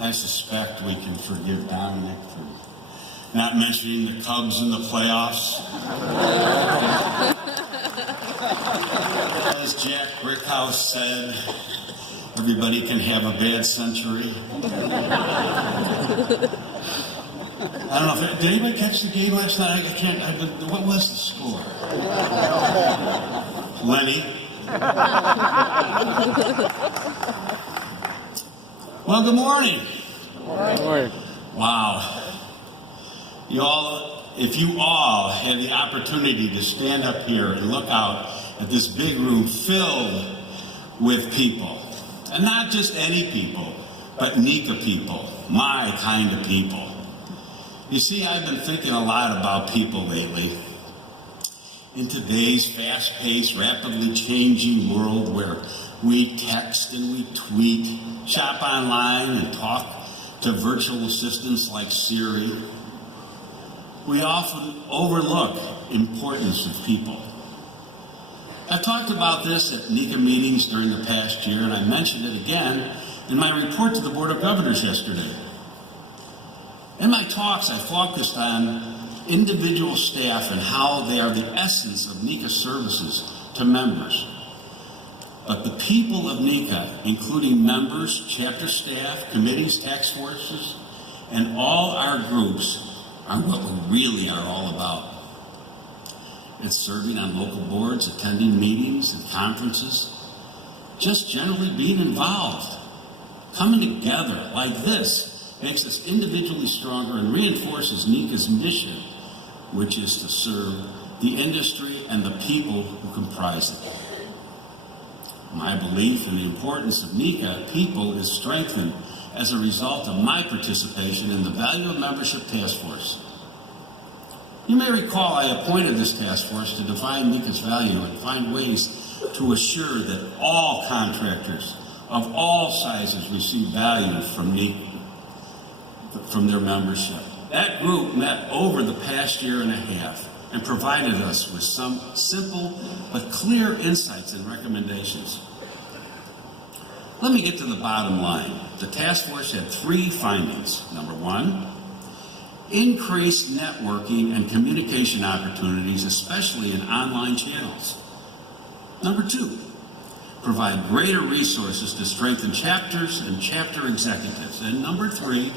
I suspect we can forgive Dominic for not mentioning the Cubs in the playoffs. As Jack Brickhouse said, everybody can have a bad century. I don't know, did anybody catch the game last night? What was the score? Lenny? Well, good morning. Good morning. Wow. If you all had the opportunity to stand up here and look out at this big room filled with people, and not just any people, but NECA people, my kind of people. You see, I've been thinking a lot about people lately. In today's fast-paced, rapidly changing world where we text and we tweet, shop online and talk to virtual assistants like Siri, we often overlook the importance of people. I've talked about this at NECA meetings during the past year, and I mentioned it again in my report to the Board of Governors yesterday. In my talks, I focused on individual staff and how they are the essence of NECA services to members. But the people of NECA, including members, chapter staff, committees, task forces, and all our groups, are what we really are all about. It's serving on local boards, attending meetings and conferences, just generally being involved. Coming together like this makes us individually stronger and reinforces NECA's mission, which is to serve the industry and the people who comprise it. My belief in the importance of NECA people is strengthened as a result of my participation in the Value of Membership Task Force. You may recall I appointed this task force to define NECA's value and find ways to assure that all contractors of all sizes receive value from NECA, from their membership. That group met over the past year and a half and provided us with some simple but clear insights and recommendations. Let me get to the bottom line. The task force had 3 findings. Number 1, increased networking and communication opportunities, especially in online channels. Number 2, provide greater resources to strengthen chapters and chapter executives. And number 3,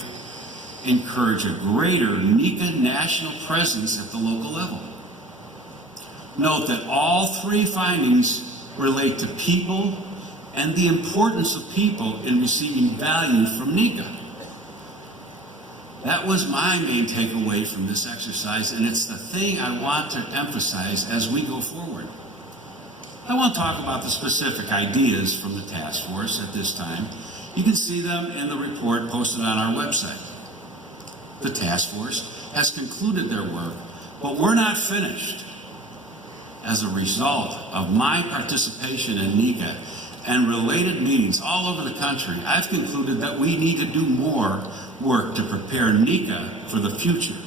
encourage a greater NECA national presence at the local level. Note that all 3 findings relate to people and the importance of people in receiving value from NECA. That was my main takeaway from this exercise, and it's the thing I want to emphasize as we go forward. I won't talk about the specific ideas from the task force at this time. You can see them in the report posted on our website. The task force has concluded their work, but we're not finished. As a result of my participation in NECA and related meetings all over the country, I've concluded that we need to do more work to prepare NECA for the future.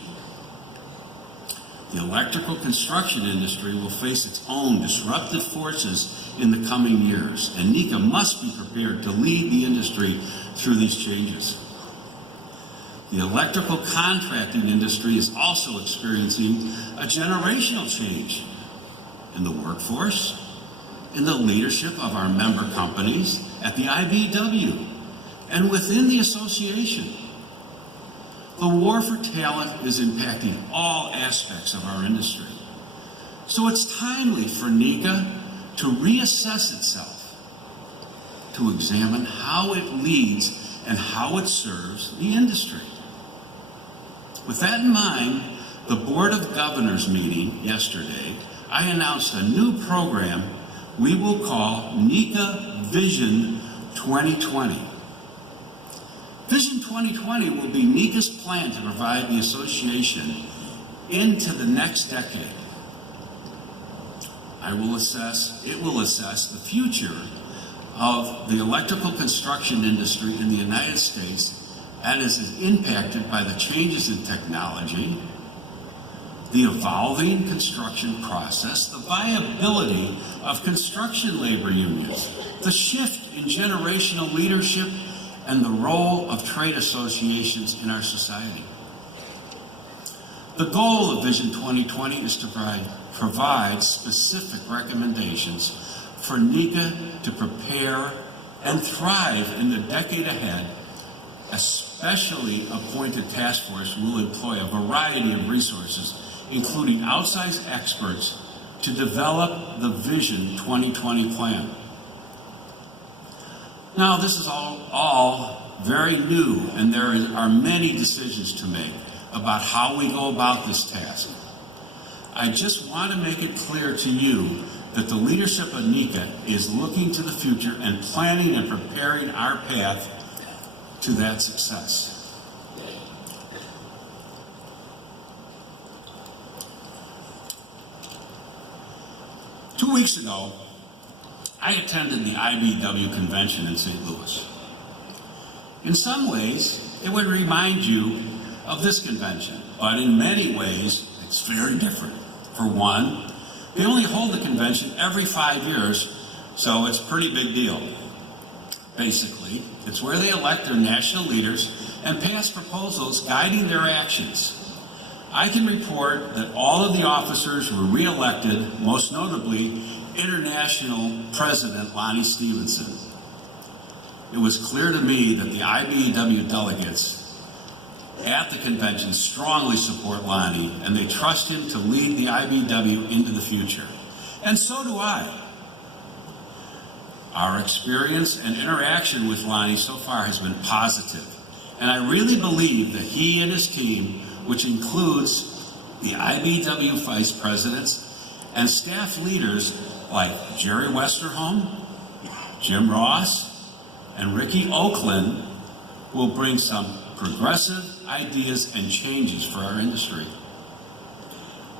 The electrical construction industry will face its own disruptive forces in the coming years, and NECA must be prepared to lead the industry through these changes. The electrical contracting industry is also experiencing a generational change in the workforce, in the leadership of our member companies, at the IBW, and within the association. The war for talent is impacting all aspects of our industry. So it's timely for NECA to reassess itself, to examine how it leads and how it serves the industry. With that in mind, the Board of Governors meeting yesterday, I announced a new program we will call NECA Vision 2020. Vision 2020 will be NECA's plan to provide the association into the next decade. It will assess the future of the electrical construction industry in the United States as is impacted by the changes in technology, the evolving construction process, the viability of construction labor unions, the shift in generational leadership, and the role of trade associations in our society. The goal of Vision 2020 is to provide specific recommendations for NECA to prepare and thrive in the decade ahead. A specially appointed task force will employ a variety of resources, including outside experts, to develop the Vision 2020 plan. Now, this is all very new, and there are many decisions to make about how we go about this task. I just want to make it clear to you that the leadership of NECA is looking to the future and planning and preparing our path to that success. Two weeks ago, I attended the IBEW convention in St. Louis. In some ways, it would remind you of this convention, but in many ways, it's very different. For one, they only hold the convention every 5 years, so it's a pretty big deal. Basically, it's where they elect their national leaders and pass proposals guiding their actions. I can report that all of the officers were re-elected, most notably International President Lonnie Stevenson. It was clear to me that the IBEW delegates at the convention strongly support Lonnie, and they trust him to lead the IBEW into the future. And so do I. Our experience and interaction with Lonnie so far has been positive, and I really believe that he and his team, which includes the IBEW vice presidents and staff leaders like Jerry Westerholm, Jim Ross, and Ricky Oakland, will bring some progressive ideas and changes for our industry.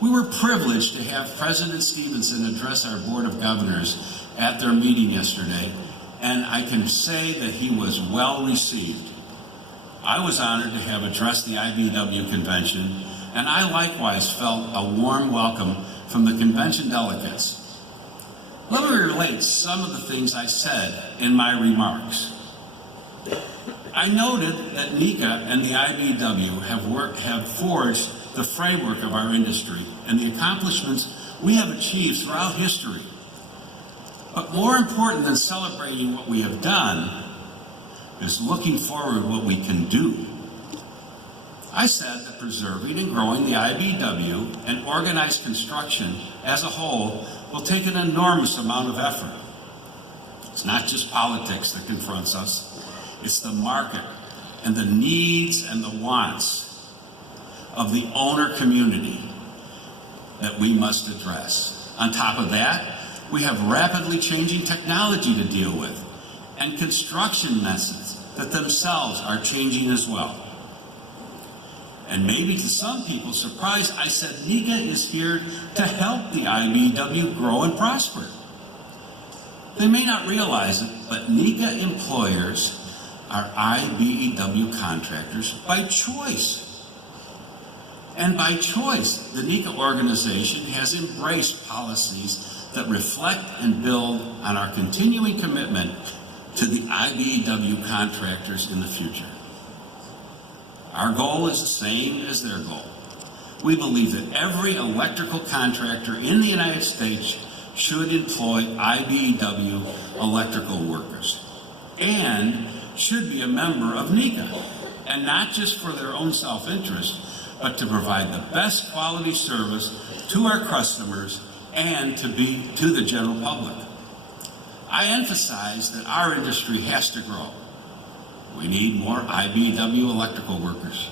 We were privileged to have President Stevenson address our Board of Governors at their meeting yesterday, and I can say that he was well received. I was honored to have addressed the IBEW convention, and I likewise felt a warm welcome from the convention delegates. Let me relate some of the things I said in my remarks. I noted that NECA and the IBEW have forged the framework of our industry and the accomplishments we have achieved throughout history. But more important than celebrating what we have done is looking forward what we can do. I said that preserving and growing the IBEW and organized construction as a whole will take an enormous amount of effort. It's not just politics that confronts us. It's the market and the needs and the wants of the owner community that we must address. On top of that, we have rapidly changing technology to deal with and construction methods that themselves are changing as well. And maybe to some people's surprise, I said NECA is here to help the IBEW grow and prosper. They may not realize it, but NECA employers are IBEW contractors by choice. And by choice, the NECA organization has embraced policies that reflect and build on our continuing commitment to the IBEW contractors in the future. Our goal is the same as their goal. We believe that every electrical contractor in the United States should employ IBEW electrical workers and should be a member of NECA, and not just for their own self-interest, but to provide the best quality service to our customers and to the general public. I emphasize that our industry has to grow. We need more IBEW electrical workers,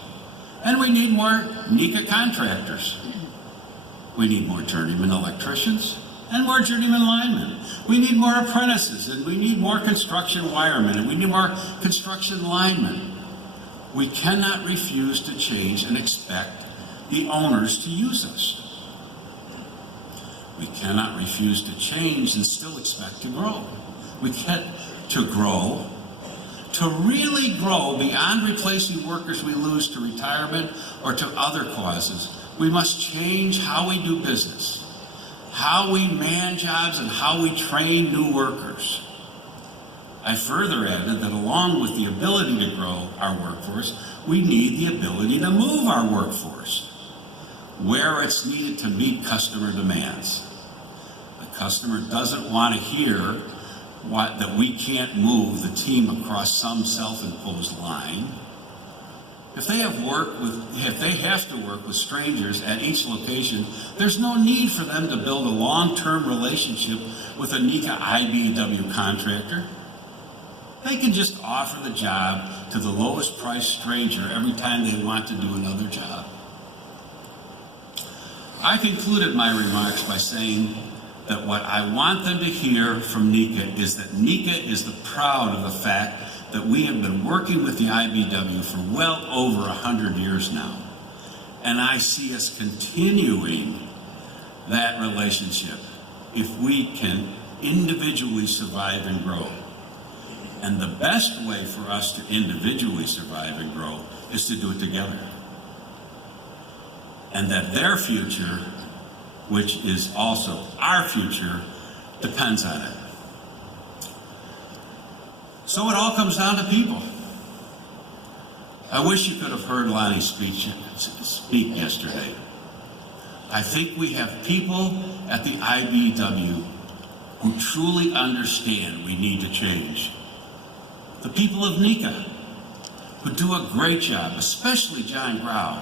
and we need more NECA contractors. We need more journeyman electricians and more journeyman linemen. We need more apprentices, and we need more construction wiremen, and we need more construction linemen. We cannot refuse to change and expect the owners to use us. We cannot refuse to change and still expect to grow. We can't to really grow beyond replacing workers we lose to retirement or to other causes. We must change how we do business, how we man jobs, and how we train new workers. I further added that along with the ability to grow our workforce, we need the ability to move our workforce where it's needed to meet customer demands. The customer doesn't want to hear that we can't move the team across some self-imposed line. If they have to work with strangers at each location, there's no need for them to build a long-term relationship with a NECA IBEW contractor. They can just offer the job to the lowest priced stranger every time they want to do another job. I concluded my remarks by saying that what I want them to hear from NECA is that NECA is proud of the fact that we have been working with the IBEW for well over 100 years now. And I see us continuing that relationship if we can individually survive and grow. And the best way for us to individually survive and grow is to do it together. And that their future, which is also our future, depends on it. So it all comes down to people. I wish you could have heard Lonnie speak yesterday. I think we have people at the IBEW who truly understand we need to change. The people of NECA, who do a great job, especially John Grau,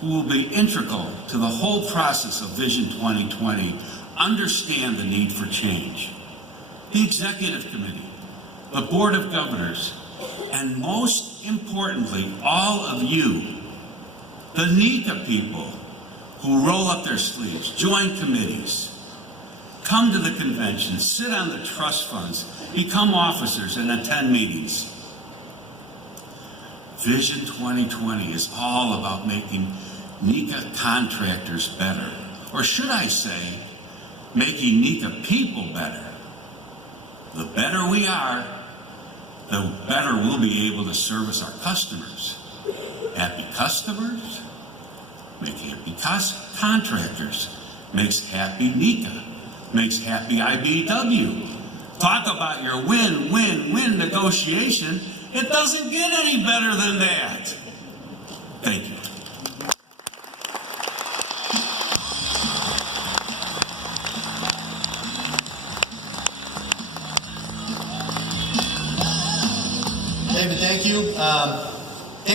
who will be integral to the whole process of Vision 2020, understand the need for change. The Executive Committee, the Board of Governors, and most importantly, all of you, the NECA people who roll up their sleeves, join committees, come to the convention, sit on the trust funds, become officers, and attend meetings. Vision 2020 is all about making NECA contractors better, or should I say, making NECA people better. The better we are, the better we'll be able to service our customers. Happy customers make happy contractors, makes happy NECA, makes happy IBEW. Talk about your win-win-win negotiation. It doesn't get any better than that. Thank you. David, thank you.